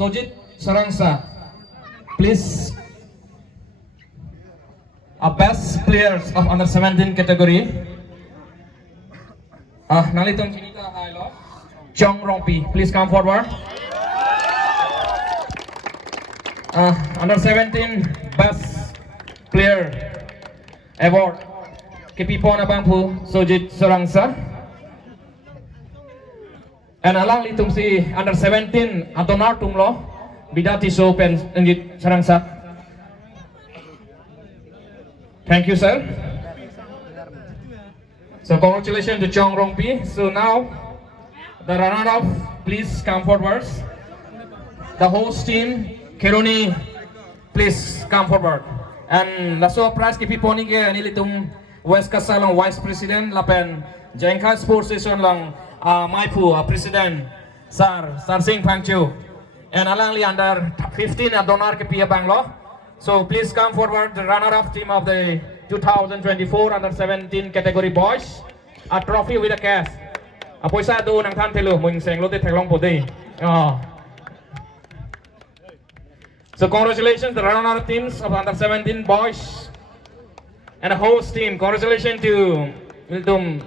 Sojit Sarangsa, please. Best players of under 17 category. Nalitung Chinita Hailo, Chong Rongpi, please come forward. Under 17 best player award. Kipipona Bangpu, Sojit Sarangsa. And alang litung si under 17 Atonar Tumlo, Bidati Sopen Njit Sarangsa. Thank you, sir. So congratulations to Chong Rongpi. So now the runner-up, please come forward. The host team, Keruni, please come forward. And laso prize kipiponi ke nilitum West Kasalang Vice President Lapen Jengka Sports Station lang Maipu President Sar Singh Pangchu. And alang li under 15 Adonar ke Pia Banglo. So please come forward, the runner-up team of the 2024 under 17 category boys. A trophy with a cash. A poisa do nang than telu mung seng lote thaklong podi. So congratulations the runner-up teams of under 17 boys and a host team. Congratulations to Wildum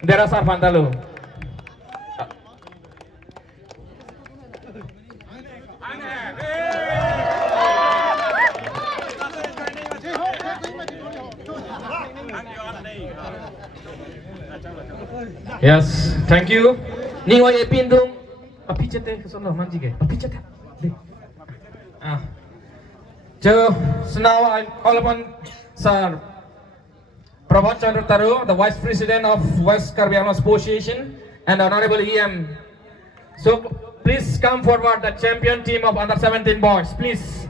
Derasar Pantalu. Yes, thank you. Niwa epindum apichete kesono manjige apichete. So now I call upon Sir Prabhat Chandra Taru, the Vice President of West Karbi Anglong Association, and Honorable EM. So please come forward, the champion team of under 17 boys, please.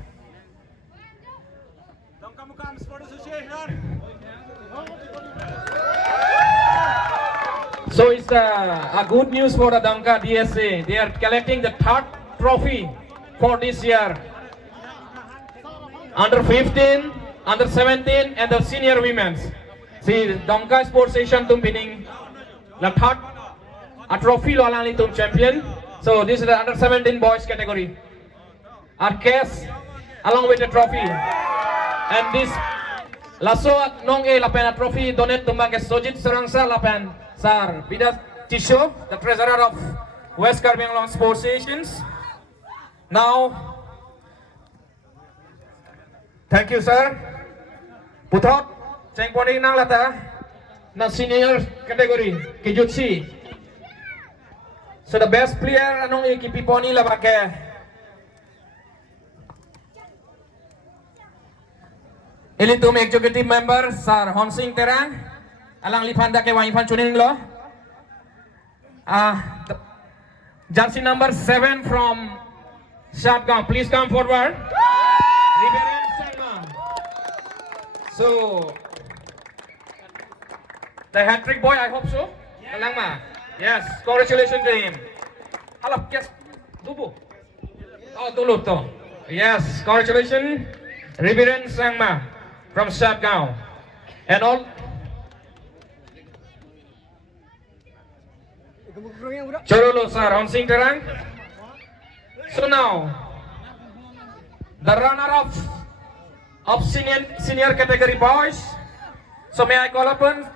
So it's a good news for the Damka DSA. They are collecting the third trophy for this year. Under 15, under 17, and the senior women's. See, Damka Sports Station tum winning the third a trophy lolang tum champion. So this is the under 17 boys category. Our case along with the trophy. And this laso at nong e lapen a trophy donate tumbang ke Sojit Sarangsa lapen. Sir Bidas Tisho, the treasurer of West Karbi Anglong Sports Stations. Now, thank you, sir. Putot, Cheng Poni Nang Lata, na senior category, Kijutsi. So the best player anong ikipiponi labake. Ilitum executive member, Sir Honsing Terang. Alang lipanda ke wang ipan chunin lo. Jersey number 7 from Shatgaon, please come forward. Reverend Sangman. So the hat-trick boy, I hope so. Alang ma. Yes, congratulations to him. Halap yes, dubu. Oh, tulog to. Yes, congratulations, Reverend Sangma from Shatgaon, and all. Chorolo sir, Honsing Terang. So now, the runner-up of senior category boys. So may I call upon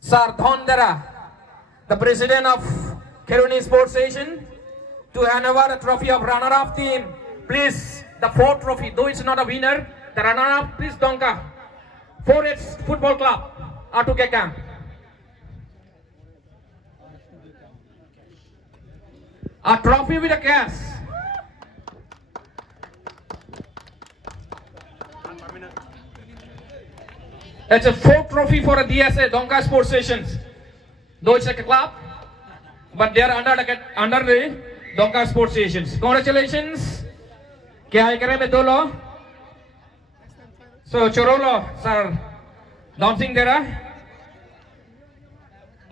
Sir Dhondera, the president of Keruni Sports Station, to hand over the trophy of runner-up team. Please, the fourth trophy, though it's not a winner, the runner-up, please Donka, 4H Football Club. Atu Kekam. A trophy with a cash. It's a fourth trophy for a DSA, Donka Sports Stations. Though it's like a club, but they are under the Donka Sports Stations. Congratulations. Kya kare mein dolo. So Chorolo, sir. Dancing there.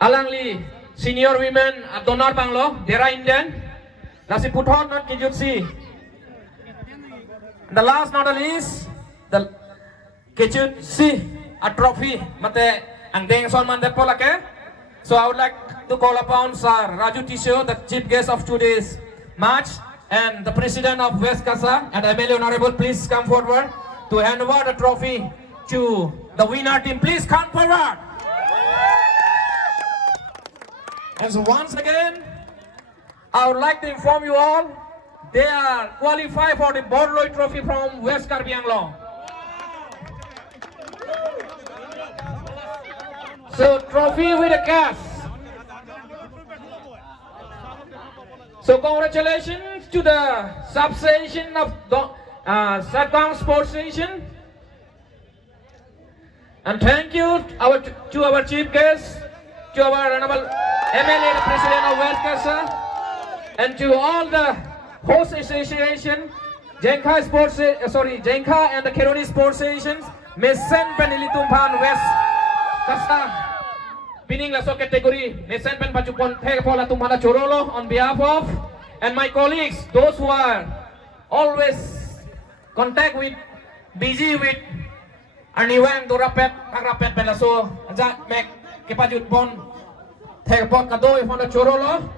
Alangli senior women at Donar Banglo, Dera Indian. Nasi Puthon not Kijutsi. The last not the least, the Kijutsi a trophy. Mate ang deng son man depo lake. So I would like to call upon Sir Raju Tisho, the chief guest of today's match, and the president of West Kasa and MLA Honorable, please come forward to hand over the trophy to the winner team. Please come forward. And so once again, I would like to inform you all, they are qualified for the Borloi Trophy from West Karbi Anglong. So trophy with a cash. So congratulations to the substation of Satgang Sports Station. And thank you to our chief guest, to our honorable MLA, the president of West Kasa, and to all the host association, Jengka and the Keroni Sports Stations, Mesen Penilitumpan West Kasa. Pining laso category, Mesen Pen Pachupon Tepola Tumana Chorolo on behalf of, and my colleagues, those who are always busy with Arniwang, Dorapet, Karapet Pelaso, Jack Mek, Kipajut Pon, Tekpot Kado, on the Chorolo.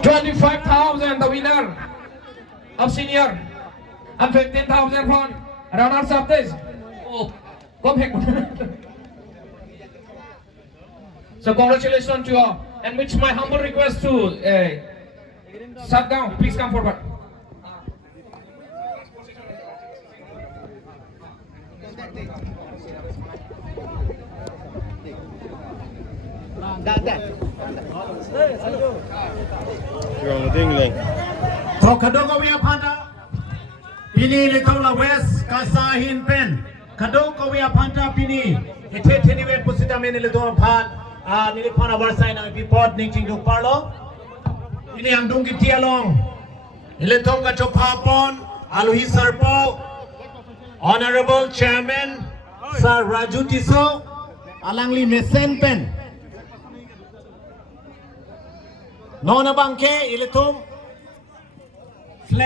$25,000 the winner of senior, and 15,000 from runners up this. Oh, come back. So congratulations to you all, and which my humble request to sat down, please come forward. Kadoko we apanta pini letola West Kasahin pen Kadoko we apanta pini ite teniwe pusita meni leton pan nilipana warsai na report ning du parlo ini ang dungi tialong iletong ka chopapon aluhi sarpo Honorable Chairman Sir Raju Tiso alangli mesen pen Nona bangke iletum